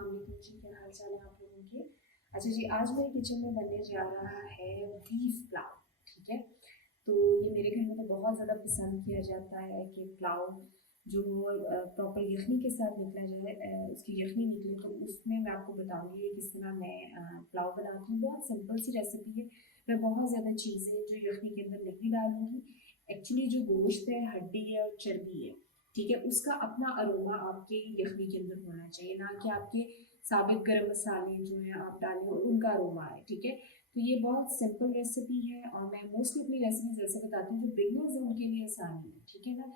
अस्सलाम वालेकुम जी, क्या हाल चाल है आप लोगों के। अच्छा जी, आज मेरे किचन में बनने जा रहा है बीफ पुलाव। ठीक है, तो ये मेरे घर में तो बहुत ज़्यादा पसंद किया जाता है कि पुलाव जो प्रॉपर यखनी के साथ निकला जाए, उसकी यखनी निकले। तो उसमें मैं आपको बताऊंगी किस तरह मैं पुलाव बनाती हूँ। बहुत सिंपल सी रेसिपी है। मैं बहुत ज़्यादा चीज़ें जो यखनी के अंदर नहीं डालूंगी। एक्चुअली जो गोश्त है, हड्डी है और चर्बी है, ठीक है, उसका अपना अरोमा आपके यखनी के अंदर होना चाहिए, ना कि आपके साबित गरम मसाले जो हैं आप डालें और उनका अरोमा है। ठीक है, तो ये बहुत सिंपल रेसिपी है और मैं मोस्टली अपनी रेसिपीज ऐसे बताती हूँ जो बिगनर्स हैं उनके लिए आसानी है। ठीक है ना,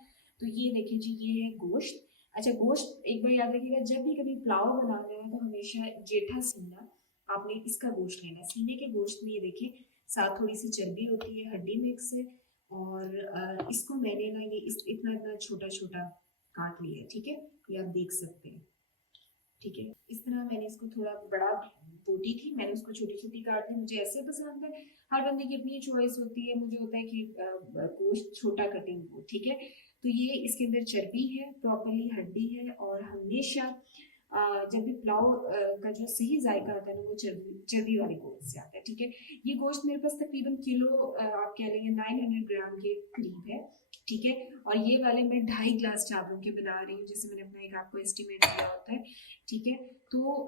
तो ये देखिए जी, ये है गोश्त। अच्छा, गोश्त एक बार याद रखिएगा, जब भी कभी पुलाव बनाना है तो हमेशा जेठा सीना आपने इसका गोश्त लेना है। सीने के गोश्त में ये देखिए साथ थोड़ी सी चर्बी होती है, हड्डी मिक्स है। और इसको मैंने ना ये इतना इतना छोटा छोटा काट लिया है। ठीक है, ये आप देख सकते हैं। ठीक है, इस तरह मैंने इसको थोड़ा बड़ा बोटी थी, मैंने उसको छोटी छोटी काट दी। मुझे ऐसे पसंद है, हर बंदे की अपनी चॉइस होती है। मुझे होता है कि गोश्त छोटा कटिंग हो। ठीक है, तो ये इसके अंदर चर्बी है, प्रॉपरली हड्डी है। और हमेशा जब भी पुलाव का जो सही जायका आता है ना, वो चर्बी चर्बी वाले गोश्त से आता है। ठीक है, ये गोश्त मेरे पास तकरीबन किलो आप कह लेंगे 900 ग्राम के करीब है। ठीक है, और ये वाले मैं 2.5 ग्लास चावलों के बना रही हूँ, जैसे मैंने अपना एक आपको एस्टिमेट दिया होता है। ठीक है, तो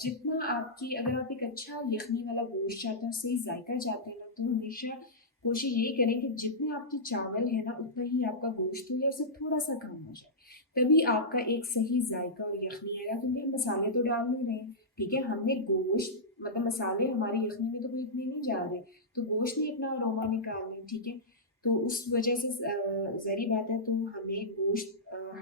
जितना आपकी, अगर आप एक अच्छा यखनी वाला गोश्त चाहते हैं, सही जायका चाहते हैं ना, तो हमेशा कोशिश यही करें कि जितने आपके चावल है ना उतना ही आपका गोश्त हो या उससे थोड़ा सा कम हो जाए, तभी आपका एक सही जायका और यखनी आएगा। क्योंकि हम मसाले तो डाल नहीं रहे। ठीक है, हमने गोश्त मतलब मसाले हमारे यखनी में तो कोई इतने नहीं जा रहे, तो गोश्त ने अपना अरोमा निकालना। ठीक है, तो उस वजह से ज़ाहिर बात है, तो हमें गोश्त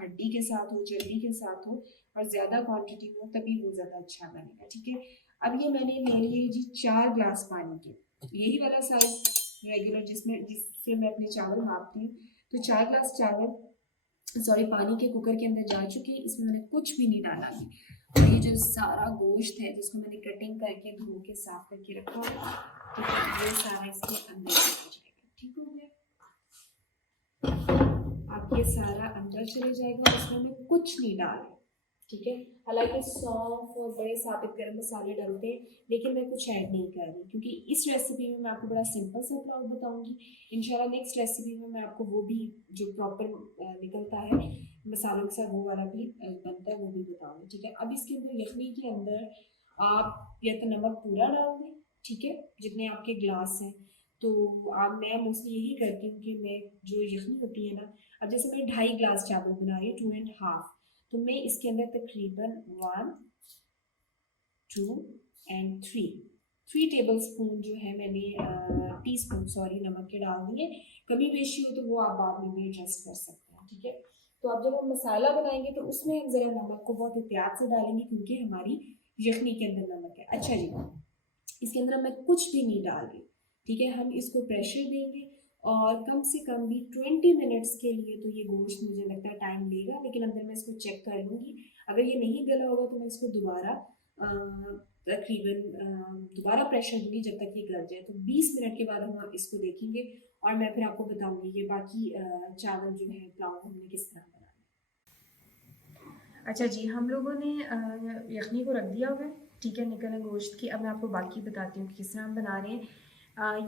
हड्डी के साथ हो, चर्बी के साथ हो और ज़्यादा क्वांटिटी में हो, तभी वो ज़्यादा अच्छा बनेगा। ठीक है, अब ये मैंने ले लिए जी 4 ग्लास पानी के, यही वाला साइज रेगुलर जिससे मैं अपने चावल मापती हूँ। तो 4 ग्लास चावल सॉरी पानी के कुकर के अंदर जा चुके हैं। इसमें मैंने कुछ भी नहीं डाला अभी। और ये जो सारा गोश्त है जिसको मैंने कटिंग करके धो के साफ करके रखा है, तो ये सारा इसके अंदर चला जाएगा। ठीक हो गया, आप ये सारा अंदर चले जाएगा। इसमें मैं कुछ नहीं डाल रही। ठीक है, हालांकि सौंफ और बड़े साबित गरम मसाले डलते हैं, लेकिन मैं कुछ ऐड नहीं कर रही क्योंकि इस रेसिपी में मैं आपको बड़ा सिंपल सा पुलाव बताऊंगी। इंशाल्लाह नेक्स्ट रेसिपी में मैं आपको वो भी जो प्रॉपर निकलता है मसालों के साथ, वो वाला भी बनता है, वो भी बताऊंगी। ठीक है, अब इसके अंदर यखनी के अंदर आप या तो नमक पूरा डाल दें, ठीक है, जितने आपके ग्लास हैं। तो आप मैं मोस्टली यही करती हूँ कि मैं जो यखनी होती है ना, अब जैसे मैं 2.5 ग्लास चावल बना रही हूँ, 2.5, तो मैं इसके अंदर तकरीबन 1 2 एंड 3 टेबल स्पून जो है मैंने टी स्पून सॉरी नमक के डाल दिए। कभी बेशी हो तो वो आप बाद में भी एडजस्ट कर सकते हैं। ठीक है, तो अब जब हम मसाला बनाएंगे तो उसमें हम ज़रा नमक को बहुत एहतियात से डालेंगे क्योंकि हमारी यखनी के अंदर नमक है। अच्छा जी, इसके अंदर मैं कुछ भी नहीं डाल रही। ठीक है, हम इसको प्रेशर देंगे और कम से कम भी 20 मिनट्स के लिए, तो ये गोश्त मुझे लगता है टाइम लेगा, लेकिन अंदर मैं इसको चेक कर लूँगी। अगर ये नहीं गला होगा तो मैं इसको दोबारा तकरीबन दोबारा प्रेशर दूंगी जब तक ये गल जाए। तो 20 मिनट के बाद हम इसको देखेंगे और मैं फिर आपको बताऊंगी कि बाकी चावल जो है पुलाव हमने किस तरह बनाना है। अच्छा जी, हम लोगों ने यखनी को रख दिया हुआ है। ठीक है, निकल गोश्त की। अब मैं आपको बाकी बताती हूँ कि किस तरह हम बना रहे हैं।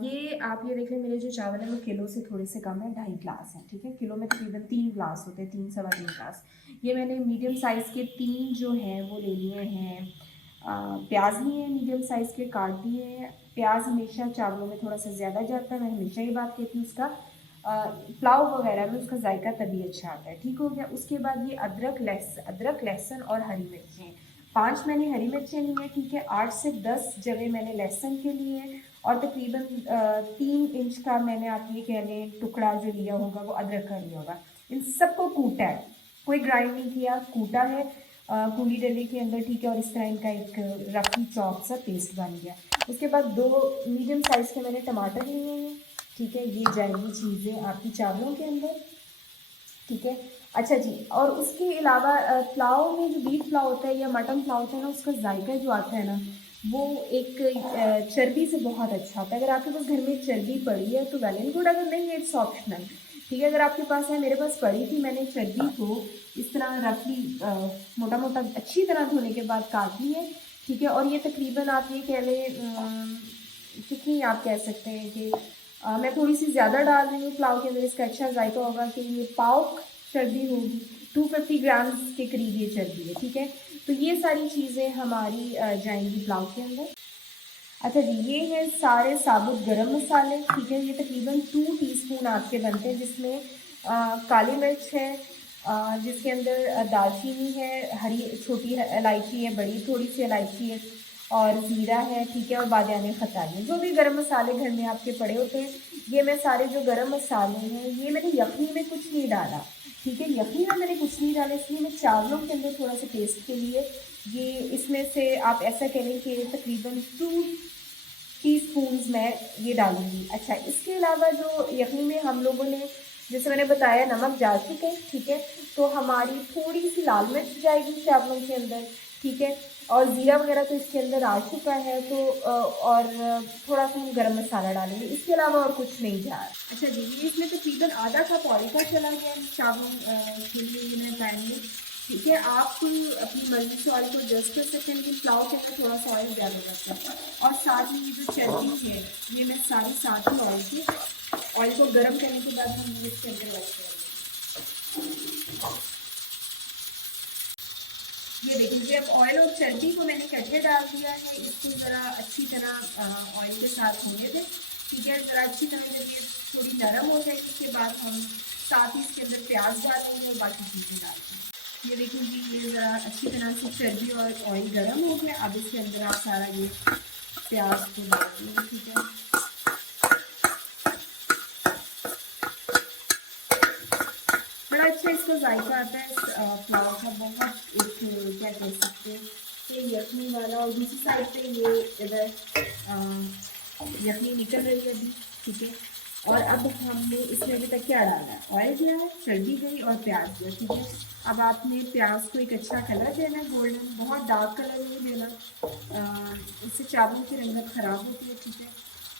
ये आप ये देख लें, मेरे जो चावल है वो किलो से थोड़े से कम है, 2.5 ग्लास है। ठीक है, किलो में तकरीबन 3 ग्लास होते हैं, 3 सवा 3 ग्लास। ये मैंने मीडियम साइज़ के 3 जो हैं वो ले लिए हैं। प्याज लिए हैं मीडियम साइज़ के, काट दिए हैं। प्याज हमेशा चावलों में थोड़ा सा ज़्यादा जाता है, मैं हमेशा ये बात कहती हूँ। उसका पुलाव वगैरह में उसका जायका तभी अच्छा आता है। ठीक हो गया, उसके बाद ये अदरक लहसुन और हरी मिर्चें, 5 मैंने हरी मिर्चें ली हैं। ठीक है, 8 से 10 जवे मैंने लहसुन के लिए हैं और तकरीबन 3 इंच का मैंने आप ये कह लें टुकड़ा जो लिया होगा वो अदरक का लिया होगा। इन सबको कूटा है, कोई ग्राइंड नहीं किया, कूटा है पूरी डले के अंदर। ठीक है, और इस तरह इनका एक रफी चॉप सा पेस्ट बन गया। उसके बाद 2 मीडियम साइज़ के मैंने टमाटर लिए हैं। ठीक है, ये जाएंगी चीज़ें आपकी चावलों के अंदर। ठीक है, अच्छा जी, और उसके अलावा पुलाव में जो बीफ पुलाव होता है या मटन पुलाव होता है ना, उसका जायका जो आता है ना, वो एक चर्बी से बहुत अच्छा होता है। अगर आपके पास घर में चर्बी पड़ी है तो वेल एंड गुड, अगर नहीं है इट्स ऑप्शनल। ठीक है, अगर आपके पास है, मेरे पास पड़ी थी, मैंने चर्बी को इस तरह रफली मोटा मोटा अच्छी तरह धोने के बाद काट लिए, ठीक है। और ये तकरीबन आप ये कह लें कितनी आप कह सकते हैं कि मैं थोड़ी सी ज़्यादा डाल रही हूँ पुलाव के अंदर, इसका अच्छा जायका होगा कि ये पाव चर्बी होगी, 250 ग्राम्स के करीब ये चर्बी है, ठीक है। तो ये सारी चीज़ें हमारी जाएंगी पुलाव के अंदर। अच्छा जी, ये है सारे साबुत गरम मसाले, ठीक है। ये तकरीबन 2 टीस्पून आपके बनते हैं, जिसमें काली मिर्च है, जिसके अंदर दालचीनी है, हरी छोटी इलायची है, बड़ी थोड़ी सी इलायची है, और ज़ीरा है, ठीक है। और बादियान खताई है, जो भी गरम मसाले घर में आपके पड़े होते हैं, ये मैं सारे जो गरम मसाले हैं ये मैंने यखनी में कुछ नहीं डाला, ठीक है। यखनी में मैंने कुछ नहीं डाला, इसलिए मैं चावलों के अंदर थोड़ा सा टेस्ट के लिए ये इसमें से आप ऐसा करें कि तकरीबन 2 टीस्पून्स मैं ये डालूंगी। अच्छा, इसके अलावा जो यखनी में हम लोगों ने जैसे मैंने बताया नमक डाल चुके हैं, ठीक है। तो हमारी थोड़ी सी लाल मिर्च जाएगी चावलों के अंदर, ठीक है। और ज़ीरा वगैरह तो इसके अंदर आ चुका है, तो और थोड़ा सा हम गरम मसाला डालेंगे, इसके अलावा और कुछ नहीं जा रहा। अच्छा जी, ये इसमें तकरीबन आधा कप ऑयल का चला गया चावलों के लिए ये मैं पैन में, ठीक है। आप अपनी मर्जी से ऑयल को एडजस्ट कर सकते हैं, लेकिन पुलाव के अंदर थोड़ा सा ऑयल ज़्यादा लगता है। और साथ में ये जो चटनी है ये मैं सारी साथ ही ऑयल को गर्म करने के बाद हम इसके अंदर ऐड करेंगे। ये देखिए, अब ऑयल और चर्बी को मैंने इकट्ठे डाल दिया है, इसको ज़रा अच्छी तरह ऑयल के साथ होने दें, ठीक है। ज़रा अच्छी तरह जब ये थोड़ी नरम हो जाएगी, इसके बाद हम साथ ही इसके अंदर प्याज डालेंगे और बाकी चीज़ें डालते हैं। ये देखिए जी, ये ज़रा अच्छी तरह से चर्बी और ऑयल गर्म हो गया। अब इसके अंदर आप सारा ये प्याज को डाल देंगे, ठीक है। बड़ा अच्छा इसका जायका आता है पुलाव का, बहुत एक क्या कह सकते हैं कि यखनी वाला। और दूसरी साइड पे ये इधर यखनी निकल रही है अभी, ठीक है। और अब हमने इसमें अभी तक क्या डाला है, ऑयल दिया है, चर्बी गई और प्याज दिया, ठीक है। अब आपने प्याज को एक अच्छा कलर देना है, गोल्डन, बहुत डार्क कलर नहीं देना, इससे चावलों की रंगत ख़राब होती है, ठीक है।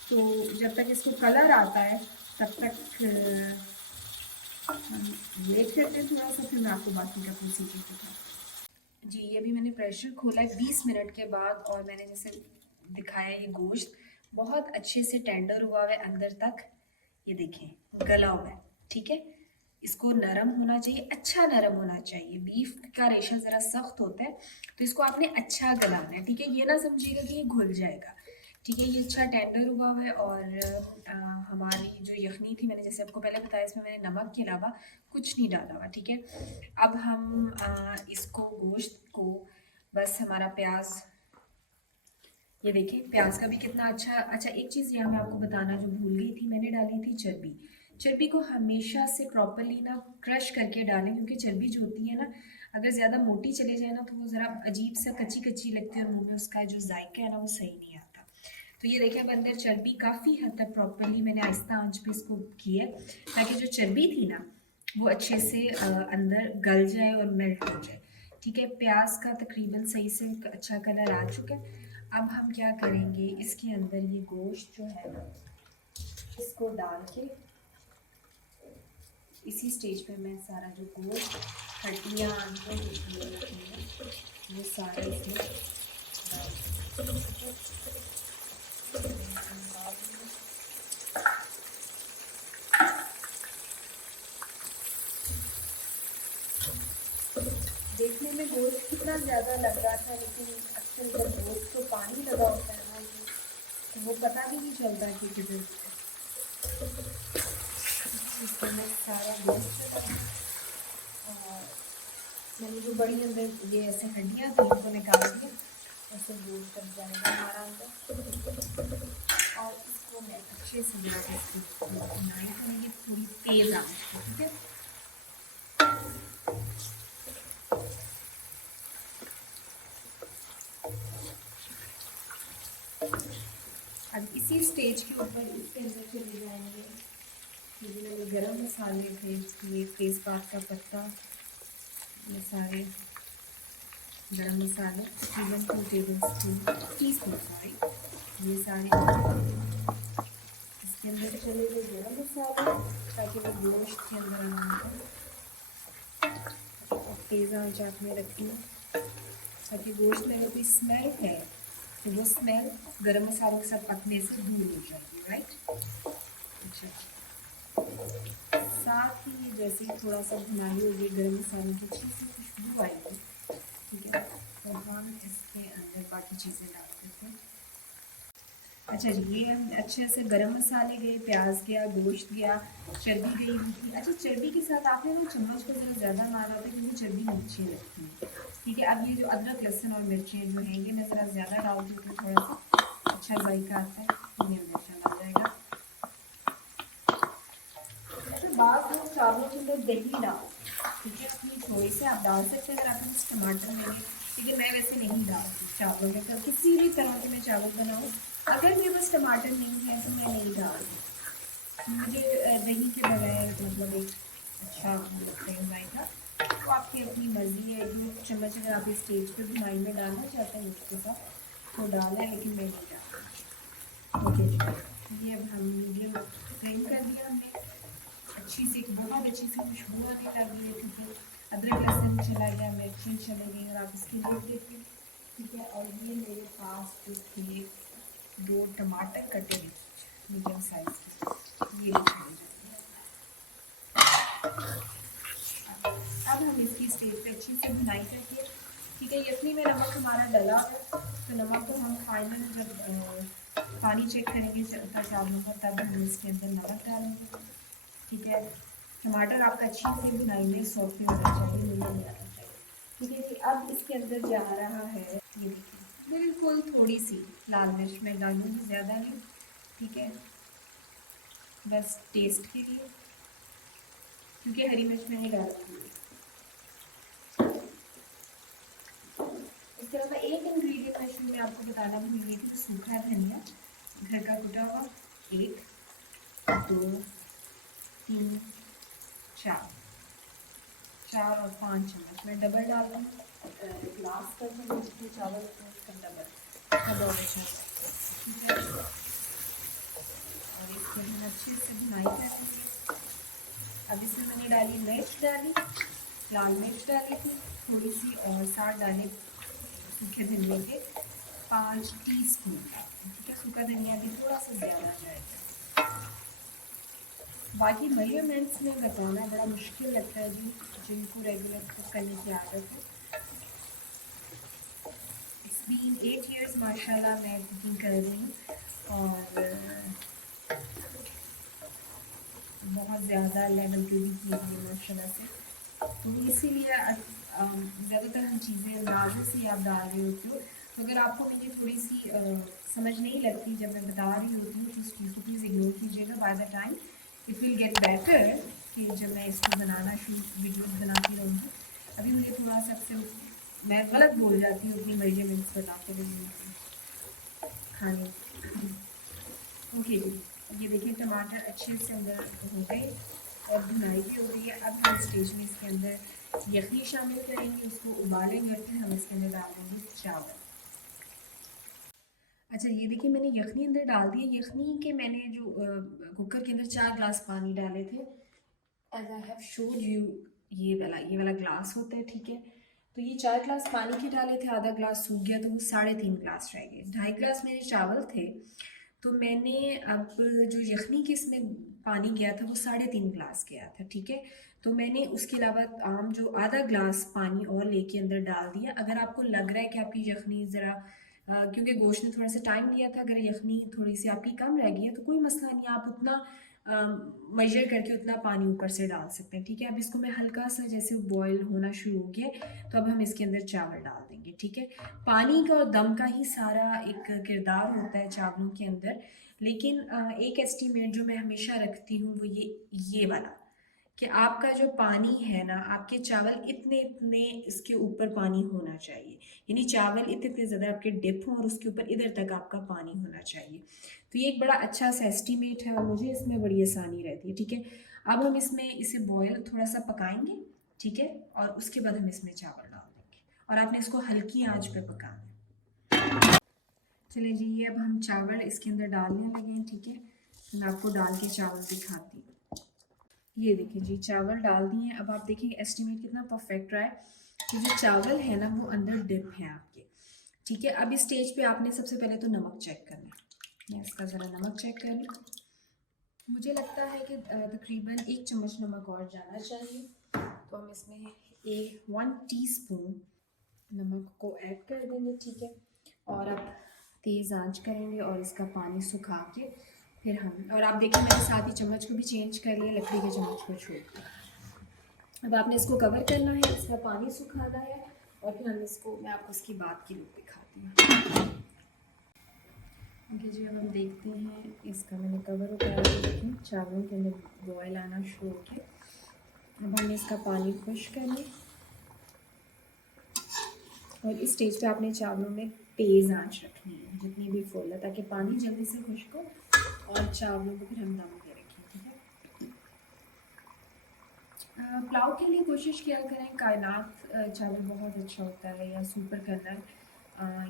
तो जब तक इसको कलर आता है तब तक वेट करते हैं थोड़ा सा, फिर मैं आपको बाकी का प्रोसीजर बताऊँ। जी, ये भी मैंने प्रेशर खोला है 20 मिनट के बाद, और मैंने जैसे दिखाया ये गोश्त बहुत अच्छे से टेंडर हुआ है अंदर तक, ये देखें गला हुआ है, ठीक है। इसको नरम होना चाहिए, अच्छा नरम होना चाहिए। बीफ का रेशा ज़रा सख्त होता है, तो इसको आपने अच्छा गलाना है, ठीक है। ये ना समझिएगा कि ये घुल जाएगा, ठीक है। ये अच्छा टेंडर हुआ है। और हमारी जो यखनी थी, मैंने जैसे आपको पहले बताया, इसमें मैंने नमक के अलावा कुछ नहीं डाला हुआ, ठीक है। अब हम इसको गोश्त को बस हमारा प्याज, ये देखिए प्याज का भी कितना अच्छा। एक चीज़ यहाँ मैं आपको बताना जो भूल गई थी, मैंने डाली थी चर्बी। चर्बी को हमेशा से प्रॉपरली ना क्रश करके डालें, क्योंकि चर्बी जो होती है ना, अगर ज़्यादा मोटी चले जाए ना तो वो ज़रा अजीब सा कच्ची कच्ची लगती है, और मुँह में उसका जो जायका है ना वो सही नहीं आता। तो ये देखिए, अब अंदर चर्बी काफ़ी हद तक प्रॉपरली मैंने आहिस्ता आंच पे इसको किया, ताकि जो चर्बी थी ना वो अच्छे से अंदर गल जाए और मेल्ट हो जाए, ठीक है। प्याज का तकरीबन सही से अच्छा कलर आ चुका है। अब हम क्या करेंगे, इसके अंदर ये गोश्त जो है ना, इसको डाल के इसी स्टेज पे मैं सारा जो गोश्त, हड्डियाँ, अंदर वो सारा इसमें डाल, देखने में गोश्त कितना ज़्यादा लग रहा था, लेकिन अक्सर जब गोश्त को पानी लगा होता है ना, तो वो पता भी नहीं चलता कि किधर सारा गोश्त। और मैंने जो बड़ी अंदर ये ऐसे हड्डियाँ थी उनको निकाल दिया, ऐसे गोश्त कर जाएगा हमारा अंदर। और इसको मैं अच्छे से बनाई, थोड़ी तेज़ आंच पे, ठीक है। अब इसी स्टेज के ऊपर इसके अंदर चले जाएंगे ये मैंने गरम मसाले थे, ये तेज़पात का पत्ता, ये सारे गरम मसाले तकरीबन 2 टीस्पून सॉरी, ये सारे इसके अंदर चले गए गरम मसाले, ताकि वो गोश्त के अंदर तेज़ आंच आँच में रखनी है ताकि गोश्त में कोई स्मेल है तो वो स्मेल गरम मसालों के साथ पकने से दूर हो जाएगी, राइट। अच्छा, साथ ही जैसे ही थोड़ा सा भुनाई होगी गरम मसालों की अच्छी सी खुशबू आएगी, ठीक है, तो हम इसके अंदर बाकी चीज़ें डाल देते हैं। अच्छा जी, ये हम अच्छे से गरम मसाले गए, प्याज गया, गोश्त गया, चर्बी गई थी। अच्छा, चर्बी के साथ आपने ना चम्मच को ज़रा ज़्यादा मारा होता है क्योंकि चर्बी अच्छी लगती है, ठीक है। अब ये जो अदरक लहसुन और मिर्चें जो हैं ये मैं ज़रा ज़्यादा डालती हूँ तो थोड़ा सा अच्छा जायका आता है, ये अंदर चला जाएगा। अच्छा, बाद में चावलों के अंदर दही डाल, ठीक है, अपनी थोड़ी से आप डाल सकते हैं अगर आपके पास टमाटर नहीं है, लेकिन मैं वैसे नहीं डालती चावलों के साथ, किसी भी तरह के मैं चावल बनाऊँ अगर मेरे पास टमाटर नहीं है तो मैं नहीं डालती। मुझे दही के बगैर मतलब एक अच्छा लगता है जायका, तो आपकी अपनी मर्ज़ी है। जो चम्मच अगर आप इस स्टेज पे भुनाई में डालना चाहते हैं उसके साथ तो डालें, लेकिन मैं नहीं डालती। ओके जी, ये अब हम मीडियम फ्लेम कर दिया हमने, अच्छी सी बहुत अच्छी सी खुशबू आने लगी है, ठीक है। अदरक लहसुन चला गया, मिर्ची चले गई और आप इसकी देख देखिए, ठीक है। और ये मेरे पास जो थे 2 टमाटर कटे हुए मीडियम साइज के, ये चले जाएंगे। अब हम इसकी स्टेज पे अच्छी से भुनाई करके, ठीक है। यखनी में नमक हमारा डला है तो नमक को हम फाइनल जब पानी चेक करेंगे चावलों का तब हम इसके अंदर नमक डालेंगे, ठीक है। टमाटर आपका अच्छी से भुनाई में सॉफ्ट में होना चाहिए, मीडियम में आना चाहिए, ठीक है जी। अब इसके अंदर जा रहा है, ये देखिए बिल्कुल थोड़ी सी लाल मिर्च मैं डालूँगी, ज़्यादा नहीं, ठीक है, बस टेस्ट के लिए, क्योंकि हरी मिर्च मैंने डाली थी। इसके अलावा एक इंग्रेडिएंट मैं शुरू में आपको बताना भूल गई थी, सूखा धनिया घर का कुटा हुआ, 1 2 3 4 और 5 चम्मच मैं डबल डाल रही हूँ, ग्लास का जो चावल उसका डबल ठीक है। और इसको हम अच्छे से भुनाई करेंगे। अब इसमें मैंने डाली मिर्च, डाली लाल मिर्च डाली थी थोड़ी सी, और साथ डाले सूखे धनिया के 5 टीस्पून, ठीक है। सूखा धनिया भी थोड़ा सा ज़्यादा जाएगा। बाकी मेजरमेंट्स में बताना बड़ा मुश्किल लगता है जी, जिनको रेगुलर कुक करने की आदत है। इट्स बीन 8 years माशाल्लाह मैं कुकिंग कर रही हूँ और बहुत ज़्यादा लेवल पे भी की है माशाल्लाह से, तो इसीलिए ज़्यादातर हम चीज़ें अंदाजे से आप डाल रही होती हो, तो अगर आपको ये थोड़ी सी समझ नहीं लगती जब मैं बता रही होती हूँ तो इस चीज़ को प्लीज़ इग्नोर कीजिएगा। By the time it will get better कि जब मैं इसको बनाना वीडियोस बनाती रहूँगी। अभी मुझे थोड़ा सा अक्सर मैं गलत बोल जाती हूँ अपनी मेजरमेंट्स बताते हुए खाने। ओके जी, ये देखिए टमाटर अच्छे से अंदर हो गए और भुनाई भी हो गई है। अब हम स्टेज में इसके अंदर यखनी शामिल करेंगे, उसको उबालेंगे और फिर हम इसके अंदर डाल देंगे चावल। अच्छा, ये देखिए मैंने यखनी अंदर डाल दी है। यखनी के मैंने जो कुकर के अंदर 4 ग्लास पानी डाले थे, as I have showed you, ये वाला ग्लास होता है, ठीक है। तो ये 4 ग्लास पानी के डाले थे, आधा ग्लास सूख गया तो वो 3.5 ग्लास रह गए। 2.5 ग्लास मेरे चावल थे, तो मैंने अब जो यखनी के इसमें पानी गया था वो 3.5 ग्लास गया था, ठीक है। तो मैंने उसके अलावा आम जो आधा ग्लास पानी और लेके अंदर डाल दिया। अगर आपको लग रहा है कि आपकी यखनी ज़रा क्योंकि गोश्त ने थोड़ा सा टाइम लिया था, अगर यखनी थोड़ी सी आपकी कम रह गई है तो कोई मसला नहीं, आप उतना मेजर करके उतना पानी ऊपर से डाल सकते हैं, ठीक है। अब इसको मैं हल्का सा जैसे बॉईल होना शुरू हो गया तो अब हम इसके अंदर चावल डाल देंगे, ठीक है। पानी का और दम का ही सारा एक किरदार होता है चावलों के अंदर, लेकिन एक एस्टीमेट जो मैं हमेशा रखती हूँ वो ये वाला कि आपका जो पानी है ना, आपके चावल इतने इतने इसके ऊपर पानी होना चाहिए, यानी चावल इतने इतने ज़्यादा आपके डिप हों और उसके ऊपर इधर तक आपका पानी होना चाहिए। तो ये एक बड़ा अच्छा सा एस्टीमेट है और मुझे इसमें बड़ी आसानी रहती है, ठीक है। अब हम इसमें इसे बॉयल थोड़ा सा पकाएंगे, ठीक है, और उसके बाद हम इसमें चावल डाल देंगे और आपने इसको हल्की आंच पे पकाना है। चलिए जी, ये अब हम चावल इसके अंदर डालने लगे हैं, ठीक है। मैं आपको डाल के चावल दिखाती हूँ। ये देखिए जी, चावल डाल दिए हैं। अब आप देखेंगे एस्टिमेट कितना परफेक्ट रहा है कि जो चावल है ना वो अंदर डिप है आपके। ठीक है, अब इस स्टेज पे आपने सबसे पहले तो नमक चेक करना है। मैं इसका ज़रा नमक चेक कर लूँ। मुझे लगता है कि तकरीबन 1 चम्मच नमक और जाना चाहिए, तो हम इसमें 1 टीस्पून नमक को ऐड कर देंगे। ठीक है, और अब तेज़ आंच करेंगे और इसका पानी सुखा के फिर हम, और आप देखिए मैंने साथ ही चम्मच को भी चेंज कर लिया, लकड़ी के चम्मच को छोड़ दिया। अब आपने इसको कवर करना है, इसका पानी सुखाना है, और फिर हम इसको, मैं आपको इसकी बात की लुक दिखाती हूँ। ओके जी, अब हम देखते हैं, इसका मैंने कवर उतारा है, देखिए चावलों के अंदर बॉयल आना शुरू हो गया। अब हमने इसका पानी खुश कर लिया, और इस स्टेज पे आपने चावलों में तेज़ आंच रखनी है, जितनी भी फुल है, ताकि पानी जल्दी से खुश्क हो और चावलों को फिर हम दम पे रखें। ठीक है, पुलाव के लिए कोशिश किया करें कायनात चावल बहुत अच्छा होता है, या सुपर कलर,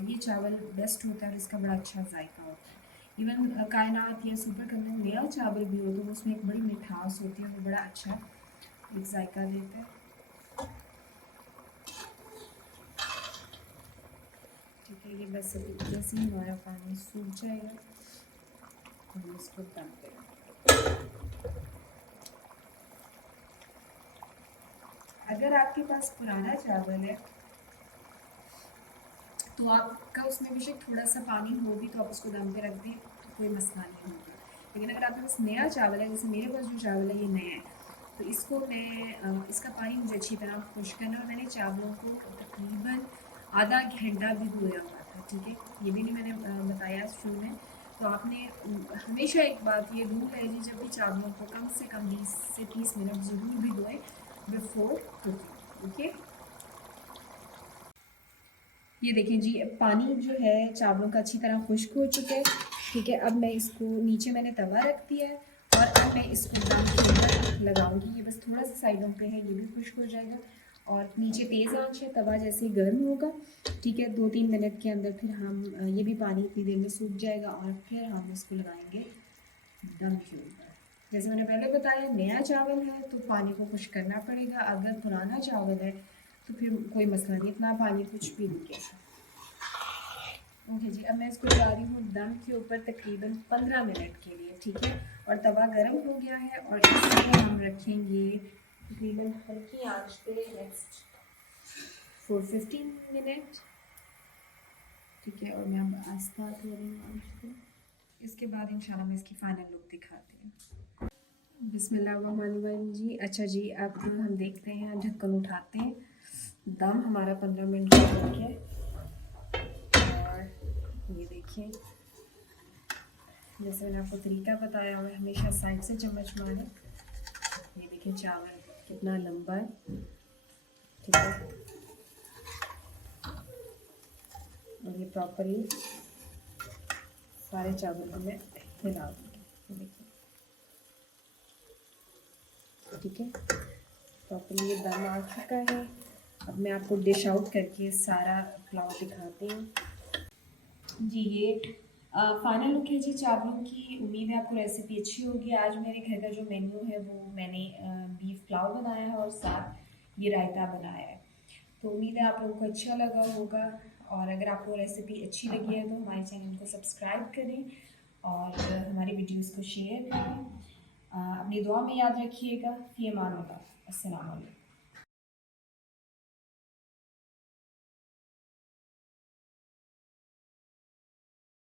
ये चावल बेस्ट होता है और इसका बड़ा अच्छा जायका होता है। इवन कायनात या सुपर कलर नया चावल भी हो तो उसमें एक बड़ी मिठास होती है, वो बड़ा अच्छा एक जायका देता है। ठीक है, ये बस अभी जैसे ही हमारा पानी सूख जाएगा तो हम इसको दम पे रखेंगे। अगर आपके पास पुराना चावल है तो आपका उसमें बेशक थोड़ा सा पानी हो भी तो आप उसको दम पे रख दें तो कोई मसला नहीं होगा। लेकिन अगर आपके पास नया चावल है, जैसे मेरे पास जो चावल है ये नया है, तो इसको मैं इसका पानी मुझे अच्छी तरह खुश करना, और मैंने चावलों को तकरीबन आधा घंटा भिगोया हुआ था। ठीक है, ये भी नहीं मैंने बताया शुरू में। तो आपने हमेशा एक बात ये रूल है जी, जब भी चावलों को कम से कम 20 से 30 मिनट ज़रूर भिगोएं बिफोर कुकिंग। ओके, ये देखें जी, अब पानी जो है चावलों का अच्छी तरह खुश्क हो चुका है। ठीक है, अब मैं इसको नीचे मैंने तवा रख दिया है, और अब मैं इसको दम के ऊपर लगाऊंगी। ये बस थोड़ा सा साइडों पे है, ये भी खुश्क हो जाएगा, और नीचे तेज़ आंच है, तवा जैसे ही गर्म होगा। ठीक है, 2-3 मिनट के अंदर फिर हम ये भी पानी इतनी देर में सूख जाएगा, और फिर हम इसको लगाएंगे दम के ऊपर। जैसे मैंने पहले बताया, नया चावल है तो पानी को खुश्क करना पड़ेगा, अगर पुराना चावल है तो फिर कोई मसला नहीं, इतना पानी कुछ भी नहीं कहता। ओके जी, अब मैं इसको लगा रही हूँ दम के ऊपर तकरीबन 15 मिनट के लिए। ठीक है, और तवा गर्म हो गया है, और इसमें हम रखेंगे तकरीबन हल्की आंच पे नेक्स्ट फॉर 15 मिनट। ठीक है, और मैं अब आस्ता कर रही हूँ आंच को। इसके बाद इंशाल्लाह मैं इसकी फाइनल लुक दिखाती हूँ। बिस्मिल्लाहिर्रहमानिर्रहीम जी। अच्छा जी, अब हम देखते हैं, ढक्कन उठाते हैं। दम हमारा 15 मिनट का हो गया, और ये देखिए जैसे मैंने आपको तरीका बताया हुआ है, हमेशा साइड से चम्मच मारें। ये देखिए चावल कितना लंबा है। ठीक है, और ये प्रॉपरली सारे चावल को मैं हिला दूँगी। देखिए, ठीक है, प्रॉपरली ये दम आ चुका है। अब मैं आपको डिश आउट करके सारा पुलाव दिखाती हूँ जी। ये फाइनल लुक है जी चावलों की। उम्मीद है आपको रेसिपी अच्छी होगी। आज मेरे घर का जो मेन्यू है वो मैंने बीफ पुलाव बनाया है और साथ ये रायता बनाया है। तो उम्मीद है आप लोगों को अच्छा लगा होगा, और अगर आपको रेसिपी अच्छी लगी है तो हमारे चैनल को सब्सक्राइब करें और हमारी वीडियोस को शेयर करें। अपनी दुआ में याद रखिएगा। फ़ी अमान अल्लाह। अस्सलाम वालेकुम।